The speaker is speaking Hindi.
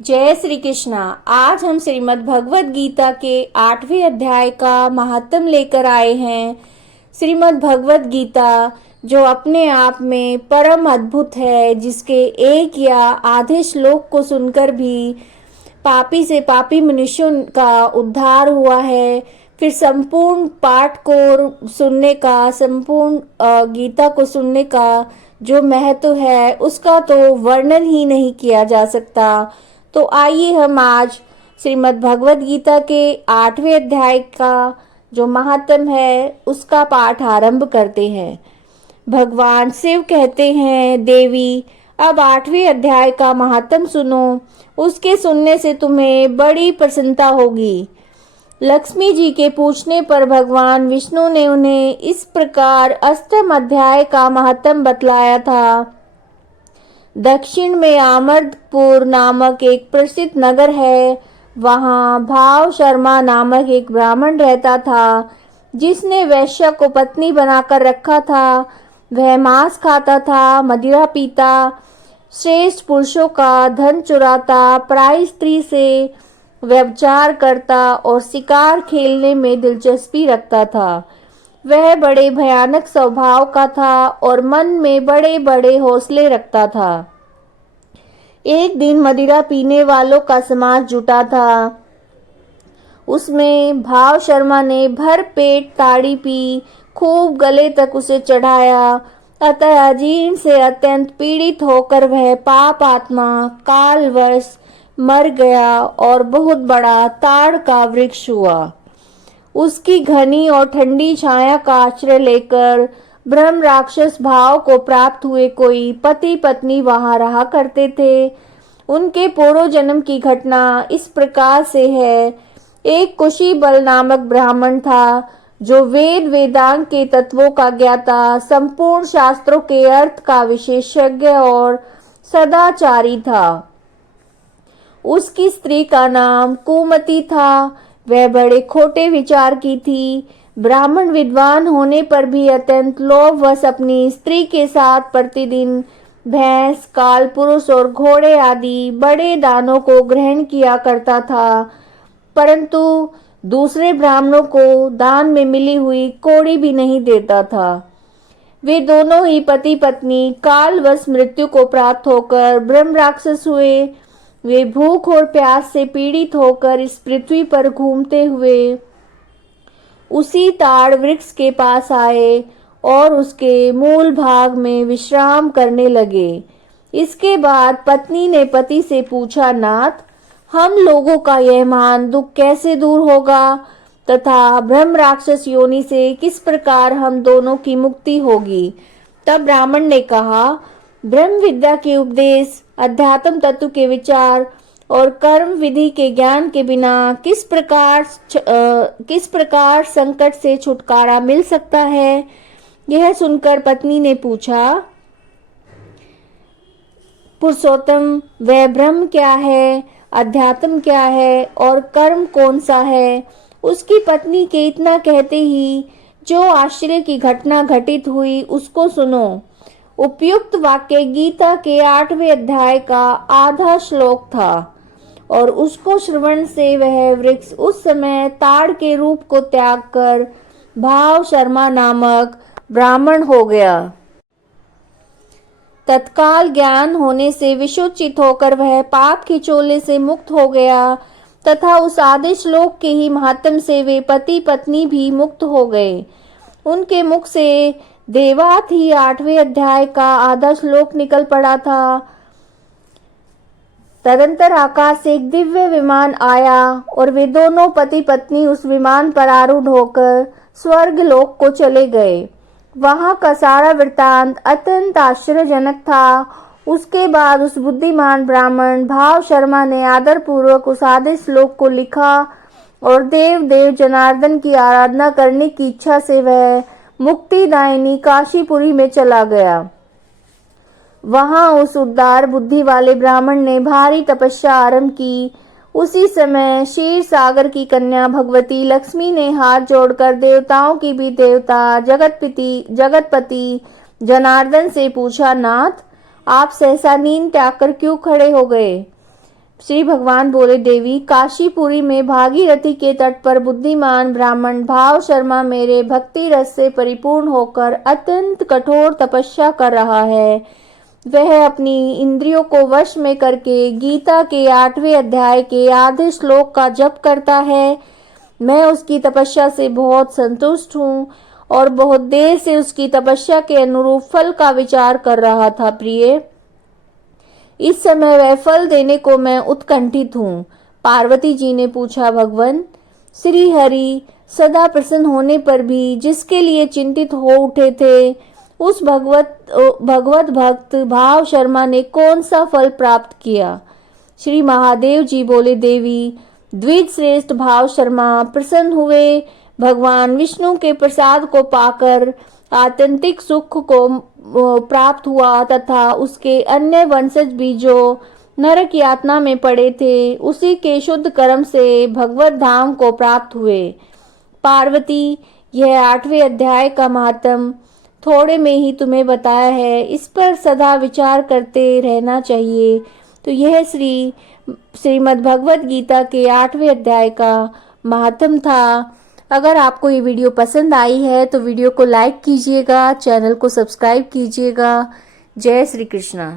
जय श्री कृष्णा। आज हम श्रीमद् भगवत गीता के 8वें अध्याय का महात्म्य लेकर आए हैं। श्रीमद् भगवत गीता जो अपने आप में परम अद्भुत है, जिसके एक या आधे श्लोक को सुनकर भी पापी से पापी मनुष्यों का उद्धार हुआ है। फिर संपूर्ण पाठ को सुनने का, संपूर्ण गीता को सुनने का जो महत्व है, उसका तो वर्णन ही नहीं किया जा सकता। तो आइए हम आज श्रीमद् भगवत गीता के 8वें अध्याय का जो महात्म्य है उसका पाठ आरंभ करते हैं। भगवान शिव कहते हैं, देवी अब 8वें अध्याय का महात्म्य सुनो। उसके सुनने से तुम्हें बड़ी प्रसन्नता होगी। लक्ष्मी जी के पूछने पर भगवान विष्णु ने उन्हें इस प्रकार अष्टम अध्याय का महात्म्य बतलाया था। दक्षिण में आमर्दपुर नामक एक प्रसिद्ध नगर है। वहाँ भाव शर्मा नामक एक ब्राह्मण रहता था, जिसने वैश्य को पत्नी बनाकर रखा था। वह मांस खाता था, मदिरा पीता, श्रेष्ठ पुरुषों का धन चुराता, पराई स्त्री से व्यभिचार करता और शिकार खेलने में दिलचस्पी रखता था। वह बड़े भयानक स्वभाव का था और मन में बड़े बड़े हौसले रखता था। एक दिन मदिरा पीने वालों का समाज जुटा था। उसमें भाव शर्मा ने भर पेट ताड़ी पी, खूब गले तक उसे चढ़ाया। अतः अजीर्ण से अत्यंत पीड़ित होकर वह पाप आत्मा कालवश मर गया और बहुत बड़ा ताड़ का वृक्ष हुआ। उसकी घनी और ठंडी छाया का आश्रय लेकर ब्रह्म राक्षस भाव को प्राप्त हुए कोई पति पत्नी वहां रहा करते थे। उनके पूर्व जन्म की घटना इस प्रकार से है। एक कुशी बल नामक ब्राह्मण था, जो वेद वेदांग के तत्वों का ज्ञाता, संपूर्ण शास्त्रों के अर्थ का विशेषज्ञ और सदाचारी था। उसकी स्त्री का नाम कुमति था। वह बड़े खोटे विचार की थी। ब्राह्मण विद्वान होने पर भी अत्यंत लोभवश अपनी स्त्री के साथ प्रतिदिन भैंस, काल पुरुष और घोड़े आदि बड़े दानों को ग्रहण किया करता था, परंतु दूसरे ब्राह्मणों को दान में मिली हुई कौड़ी भी नहीं देता था। वे दोनों ही पति पत्नी कालवश मृत्यु को प्राप्त होकर ब्रह्म राक्षस हुए। वे भूख और प्यास से पीड़ित होकर इस पृथ्वी पर घूमते हुए उसी ताड़ वृक्ष के पास आए और उसके मूल भाग में विश्राम करने लगे। इसके बाद पत्नी ने पति से पूछा, नाथ, हम लोगों का यह महान दुख कैसे दूर होगा तथा ब्रह्म राक्षस योनि से किस प्रकार हम दोनों की मुक्ति होगी? तब ब्राह्मण ने कहा, ब्रह्म विद्या के उपदेश, अध्यात्म तत्व के विचार और कर्म विधि के ज्ञान के बिना किस प्रकार संकट से छुटकारा मिल सकता है? यह सुनकर पत्नी ने पूछा, पुरुषोत्तम, वह ब्रह्म क्या है, अध्यात्म क्या है और कर्म कौन सा है? उसकी पत्नी के इतना कहते ही जो आश्चर्य की घटना घटित हुई उसको सुनो। उपयुक्त वाक्य गीता के 8वें अध्याय का आधा श्लोक था और उसको श्रवण से वह वृक्ष उस समय ताड़ के रूप को त्याग कर भाव शर्मा नामक ब्राह्मण हो गया। तत्काल ज्ञान होने से विशुचित होकर वह पाप के चोले से मुक्त हो गया तथा उस आधे श्लोक के ही महात्म्य से वे पति पत्नी भी मुक्त हो गए। उनके मुख से देवात ही 8वें अध्याय का आधा श्लोक निकल पड़ा था। तदंतर आकाश से एक दिव्य विमान आया और वे दोनों पति पत्नी उस विमान पर आरूढ़ होकर स्वर्ग लोक को चले गए। वहां का सारा वृत्तांत अत्यंत आश्चर्यजनक था। उसके बाद उस बुद्धिमान ब्राह्मण भाव शर्मा ने आदर पूर्वक उस आधे श्लोक को लिखा और देव जनार्दन की आराधना करने की इच्छा से वह मुक्तिदायिनी काशीपुरी में चला गया। वहां उस उदार बुद्धि वाले ब्राह्मण ने भारी तपस्या आरंभ की। उसी समय क्षीर सागर की कन्या भगवती लक्ष्मी ने हाथ जोड़कर देवताओं की भी देवता जगतपति जनार्दन से पूछा, नाथ, आप सहसा नींद त्याग कर क्यों खड़े हो गए? श्री भगवान बोले, देवी, काशीपुरी में भागीरथी के तट पर बुद्धिमान ब्राह्मण भाव शर्मा मेरे भक्ति रस से परिपूर्ण होकर अत्यंत कठोर तपस्या कर रहा है। वह अपनी इंद्रियों को वश में करके गीता के 8वें अध्याय के आधे श्लोक का जप करता है। मैं उसकी तपस्या से बहुत संतुष्ट हूँ और बहुत देर से उसकी तपस्या के अनुरूप फल का विचार कर रहा था। प्रिय, इस समय वह फल देने को मैं उत्कंठित हूँ। पार्वती जी ने पूछा, भगवान, श्री हरि सदा प्रसन्न होने पर भी जिसके लिए चिंतित हो उठे थे, उस भगवत भक्त भाव शर्मा ने कौन सा फल प्राप्त किया? श्री महादेव जी बोले, देवी, द्विज श्रेष्ठ भाव शर्मा प्रसन्न हुए। भगवान विष्णु के प्रसाद को पाकर आत्यंतिक सुख को प्राप्त हुआ तथा उसके अन्य वंशज भी जो नरक यातना में पड़े थे, उसी के शुद्ध कर्म से भगवत धाम को प्राप्त हुए। पार्वती, यह 8वें अध्याय का महात्म थोड़े में ही तुम्हें बताया है, इस पर सदा विचार करते रहना चाहिए। तो यह श्रीमद् भगवद गीता के 8वें अध्याय का महात्म था। अगर आपको ये वीडियो पसंद आई है तो वीडियो को लाइक कीजिएगा, चैनल को सब्सक्राइब कीजिएगा। जय श्री कृष्णा।